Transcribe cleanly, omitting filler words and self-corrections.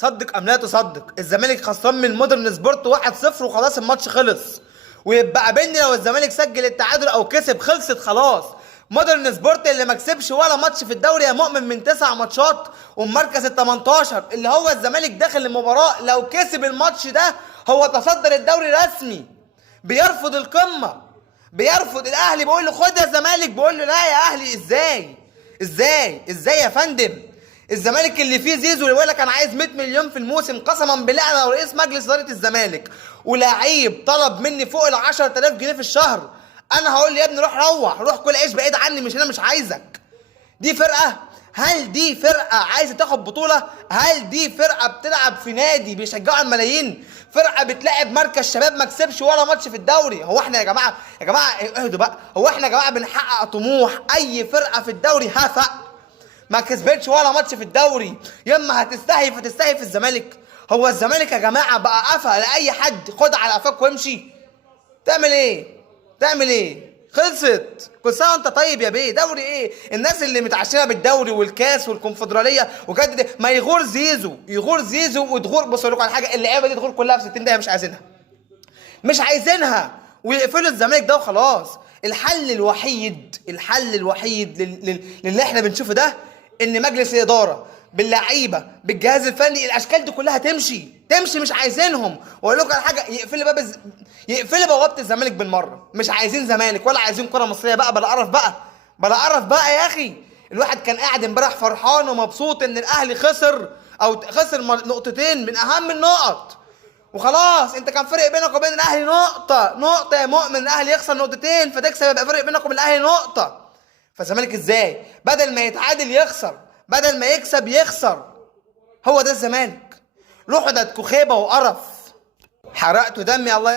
صدق ام لا تصدق، الزمالك خسران من مودرن سبورت 1-0 وخلاص الماتش خلص. ويبقى قابلني لو الزمالك سجل التعادل او كسب خلصت خلاص. مودرن سبورت اللي ما كسبش ولا ماتش في الدوري يا مؤمن من 9 ماتشات ومركز ال 18، اللي هو الزمالك داخل المباراه لو كسب الماتش ده هو تصدر الدوري رسمي. بيرفض القمه، بيرفض. الاهلي بيقول له خد يا زمالك، بيقول له لا يا اهلي. ازاي يا فندم؟ الزمالك اللي فيه زيزو اللي بيقول لك انا عايز 100 مليون في الموسم، قسما بالله انا رئيس مجلس اداره الزمالك ولاعيب طلب مني فوق ال 10000 جنيه في الشهر، انا هقول له يا ابني روح كل عيش بعيد عني، مش انا مش عايزك. دي فرقه؟ هل دي فرقه عايزه تاخد بطوله؟ هل دي فرقه بتلعب في نادي بيشجعوا الملايين؟ فرقه بتلعب مركز شباب ما كسبش ولا ماتش في الدوري؟ هو احنا يا جماعه اهدوا بقى، هو احنا يا جماعه بنحقق طموح اي فرقه في الدوري هفق ما كسبتش ولا ماتش في الدوري ياما فتستهيف الزمالك؟ هو الزمالك يا جماعه بقى قفا لاي حد، خد على قفاك وامشي. تعمل ايه؟ خلصت. كل سنه وانت طيب يا بيه. دوري ايه؟ الناس اللي متعشمه بالدوري والكاس والكونفدراليه وجد ما يغور زيزو وتغور. بص اقول لكم على حاجه، اللعيبه دي تغور كلها في 60 دقيقه، مش عايزينها ويقفلوا الزمالك ده وخلاص. الحل الوحيد للي احنا بنشوفه ده ان مجلس الاداره باللعيبه بالجهاز الفني الاشكال دي كلها تمشي، مش عايزينهم. واقول لكم على حاجه، يقفل بوابه الزمالك بالمره. مش عايزين زمالك ولا عايزين كره مصريه بقى. بلا قرف بقى يا اخي. الواحد كان قاعد امبارح فرحان ومبسوط ان الاهلي خسر نقطتين من اهم النقط وخلاص. انت كان فرق بينك وبين الاهلي نقطه يا مؤمن. الاهلي يخسر نقطتين فتكسب، يبقى فرق بينك وبين الاهلي نقطه. فالزمالك ازاي بدل ما يتعادل يخسر، بدل ما يكسب يخسر؟ هو ده الزمالك. روحوا ده خيبه وقرف. حرقتوا دمي الله